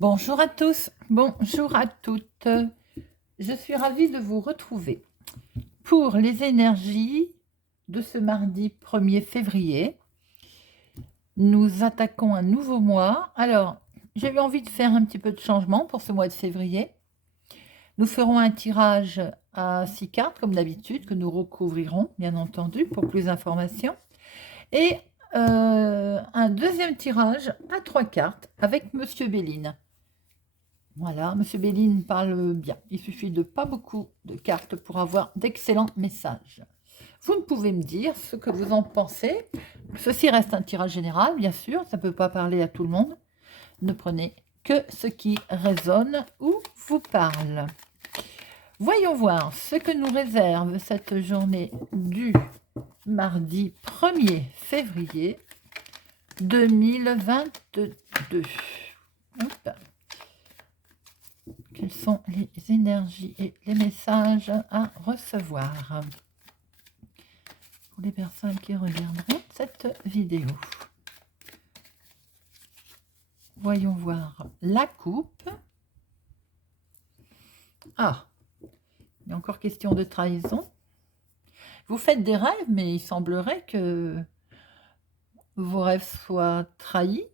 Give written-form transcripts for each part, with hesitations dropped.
Bonjour à tous, bonjour à toutes. Je suis ravie de vous retrouver pour les énergies de ce mardi 1er février. Nous attaquons un nouveau mois. Alors, j'ai eu envie de faire un petit peu de changement pour ce mois de février. Nous ferons un tirage à 6 cartes, comme d'habitude, que nous recouvrirons, bien entendu, pour plus d'informations. Et un deuxième tirage à 3 cartes avec Monsieur Béline. Voilà, Monsieur Béline parle bien. Il suffit de pas beaucoup de cartes pour avoir d'excellents messages. Vous pouvez me dire ce que vous en pensez. Ceci reste un tirage général, bien sûr. Ça ne peut pas parler à tout le monde. Ne prenez que ce qui résonne ou vous parle. Voyons voir ce que nous réserve cette journée du mardi 1er février 2022. Hop. Quelles sont les énergies et les messages à recevoir pour les personnes qui regarderaient cette vidéo? Voyons voir la coupe. Ah, il y a encore question de trahison. Vous faites des rêves, mais il semblerait que vos rêves soient trahis.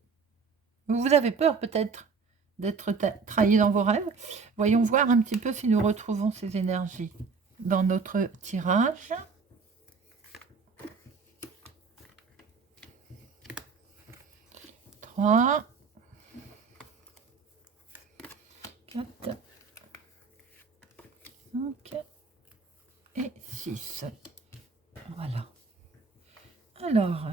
Vous avez peur peut-être d'être trahi dans vos rêves. Voyons voir un petit peu si nous retrouvons ces énergies dans notre tirage. 3, 4, 5 et 6. Voilà. Alors,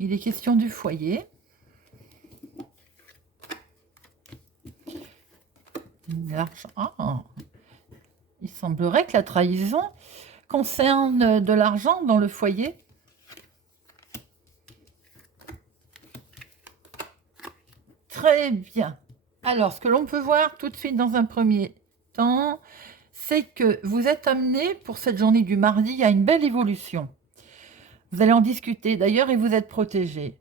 il est question du foyer. L'argent. Ah, il semblerait que la trahison concerne de l'argent dans le foyer. Très bien. Alors, ce que l'on peut voir tout de suite dans un premier temps, c'est que vous êtes amené pour cette journée du mardi à une belle évolution. Vous allez en discuter d'ailleurs et vous êtes protégé.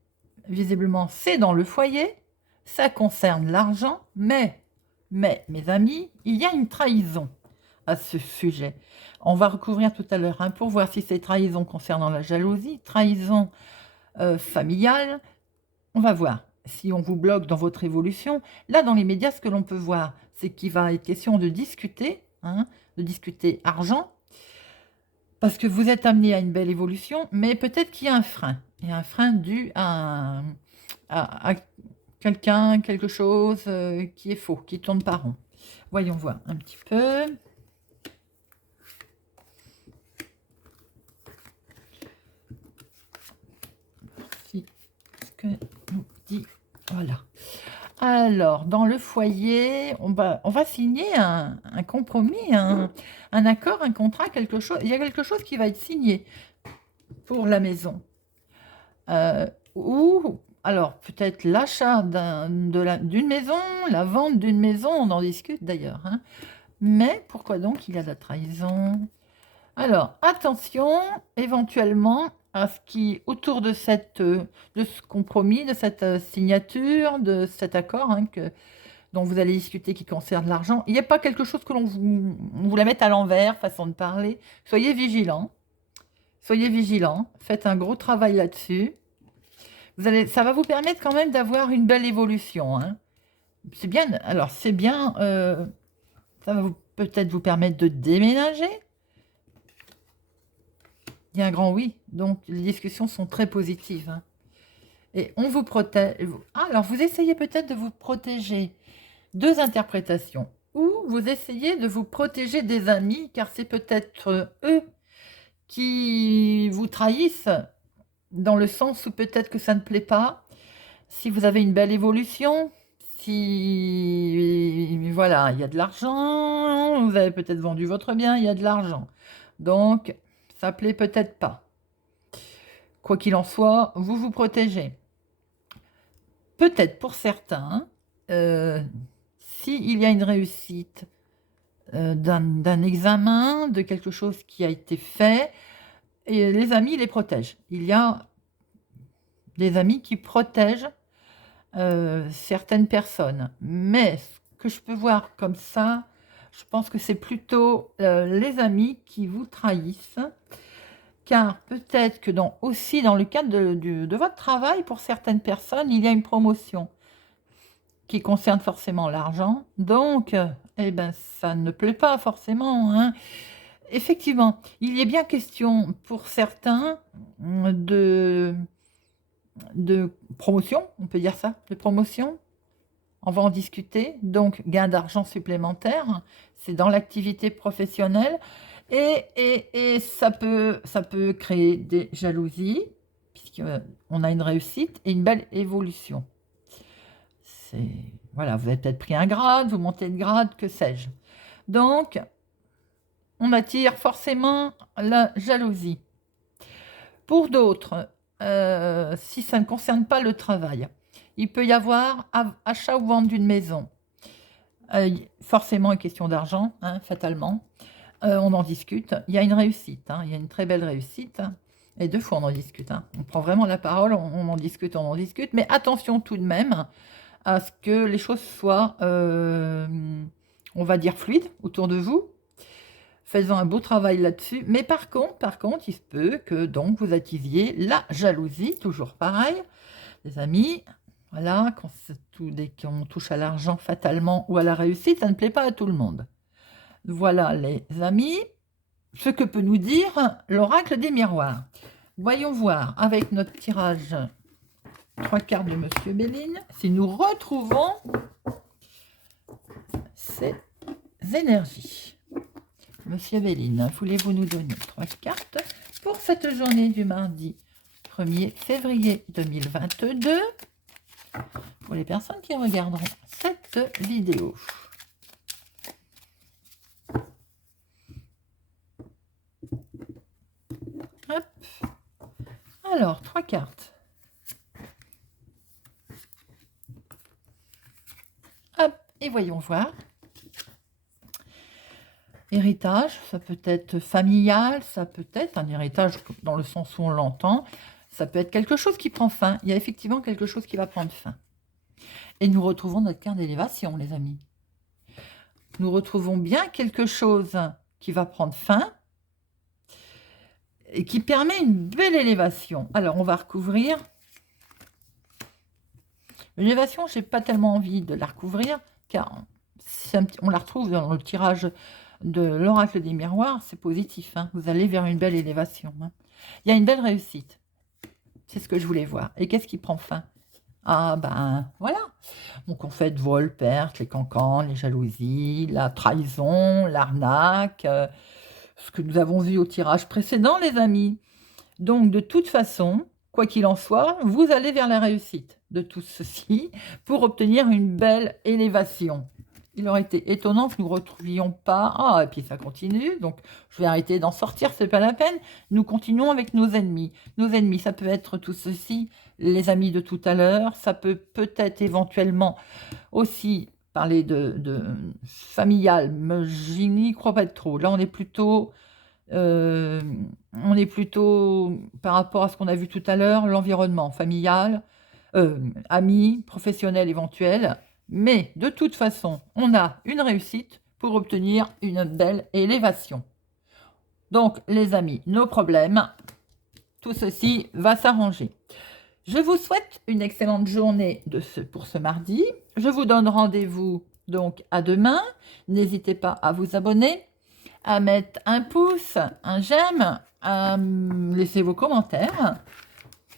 Visiblement, c'est dans le foyer, ça concerne l'argent, mais, mes amis, il y a une trahison à ce sujet. On va recouvrir tout à l'heure pour voir si c'est trahison concernant la jalousie, trahison familiale. On va voir si on vous bloque dans votre évolution. Là, dans les médias, ce que l'on peut voir, c'est qu'il va être question de discuter argent, parce que vous êtes amené à une belle évolution, mais peut-être qu'il y a un frein. Il y a un frein dû à quelqu'un, quelque chose qui est faux, qui tourne pas rond. Voyons voir un petit peu. Si ce que nous dit, voilà. Alors, dans le foyer, on va signer un compromis, un accord, un contrat, quelque chose. Il y a quelque chose qui va être signé pour la maison. Ou alors peut-être l'achat d'une maison, la vente d'une maison, on en discute d'ailleurs. Mais pourquoi donc il y a de la trahison? Alors, attention éventuellement à ce qui, autour de ce compromis, de cette signature, de cet accord dont vous allez discuter qui concerne l'argent, il n'y a pas quelque chose que on vous la mette à l'envers, façon de parler. Soyez vigilants. Soyez vigilants. Faites un gros travail là-dessus. Ça va vous permettre quand même d'avoir une belle évolution. C'est bien. Alors, c'est bien. Ça va peut-être vous permettre de déménager. Il y a un grand oui. Donc, les discussions sont très positives. Et on vous protège. Alors, vous essayez peut-être de vous protéger. Deux interprétations. Ou vous essayez de vous protéger des amis, car c'est peut-être eux qui vous trahissent, dans le sens où peut-être que ça ne plaît pas. Si vous avez une belle évolution, si voilà, il y a de l'argent, vous avez peut-être vendu votre bien, il y a de l'argent. Donc, ça plaît peut-être pas. Quoi qu'il en soit, vous vous protégez. Peut-être pour certains, s'il y a une réussite d'un examen, de quelque chose qui a été fait, et les amis les protègent. Il y a des amis qui protègent certaines personnes. Mais ce que je peux voir comme ça, je pense que c'est plutôt les amis qui vous trahissent, car peut-être que aussi dans le cadre de votre travail, pour certaines personnes, il y a une promotion qui concerne forcément l'argent. Donc, eh ben, ça ne plaît pas forcément, hein. Effectivement, il y est bien question pour certains de promotion, on peut dire ça, de promotion. On va en discuter. Donc, gain d'argent supplémentaire, c'est dans l'activité professionnelle. Et ça peut créer des jalousies, puisqu'on a une réussite et une belle évolution. Voilà, vous avez peut-être pris un grade, vous montez de grade, que sais-je. Donc, on attire forcément la jalousie. Pour d'autres, si ça ne concerne pas le travail, il peut y avoir achat ou vente d'une maison. Forcément, une question d'argent, hein, fatalement. On en discute. Il y a une réussite, hein, il y a une très belle réussite. Et 2 fois, on en discute. Hein. On prend vraiment la parole, on en discute, on en discute. Mais attention tout de même à ce que les choses soient, on va dire, fluides autour de vous. Faisant un beau travail là-dessus. Mais par contre, il se peut que donc vous attisiez la jalousie, toujours pareil. Les amis, voilà, dès qu'on touche à l'argent fatalement ou à la réussite, ça ne plaît pas à tout le monde. Voilà les amis, ce que peut nous dire l'oracle des miroirs. Voyons voir avec notre tirage 3 cartes de Monsieur Béline si nous retrouvons ces énergies. Monsieur Béline, voulez-vous nous donner 3 cartes pour cette journée du mardi 1er février 2022 pour les personnes qui regarderont cette vidéo? Hop. Alors, 3 cartes. Hop, et voyons voir. Héritage, ça peut être familial, ça peut être un héritage dans le sens où on l'entend, ça peut être quelque chose qui prend fin. Il y a effectivement quelque chose qui va prendre fin. Et nous retrouvons notre carte d'élévation, les amis. Nous retrouvons bien quelque chose qui va prendre fin et qui permet une belle élévation. Alors, on va recouvrir. L'élévation, je n'ai pas tellement envie de la recouvrir, car on la retrouve dans le tirage de l'oracle des miroirs, c'est positif. Hein. Vous allez vers une belle élévation. Hein. Il y a une belle réussite. C'est ce que je voulais voir. Et qu'est-ce qui prend fin? Ah ben, voilà. Donc, on fait de vol, perte, les cancans, les jalousies, la trahison, l'arnaque, ce que nous avons vu au tirage précédent, les amis. Donc, de toute façon, quoi qu'il en soit, vous allez vers la réussite de tout ceci pour obtenir une belle élévation. Il aurait été étonnant que nous ne retrouvions pas... Ah, et puis ça continue, donc je vais arrêter d'en sortir, c'est pas la peine. Nous continuons avec nos ennemis. Nos ennemis, ça peut être tout ceci, les amis de tout à l'heure, ça peut peut-être éventuellement aussi parler de familial, mais je n'y crois pas trop. Là, on est plutôt par rapport à ce qu'on a vu tout à l'heure, l'environnement familial, amis, professionnels éventuels. Mais de toute façon, on a une réussite pour obtenir une belle élévation. Donc, les amis, nos problèmes, tout ceci va s'arranger. Je vous souhaite une excellente journée pour ce mardi. Je vous donne rendez-vous donc à demain. N'hésitez pas à vous abonner, à mettre un pouce, un j'aime, à laisser vos commentaires.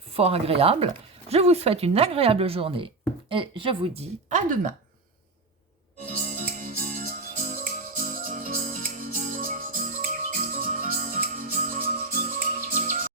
Fort agréable. Je vous souhaite une agréable journée et je vous dis à demain.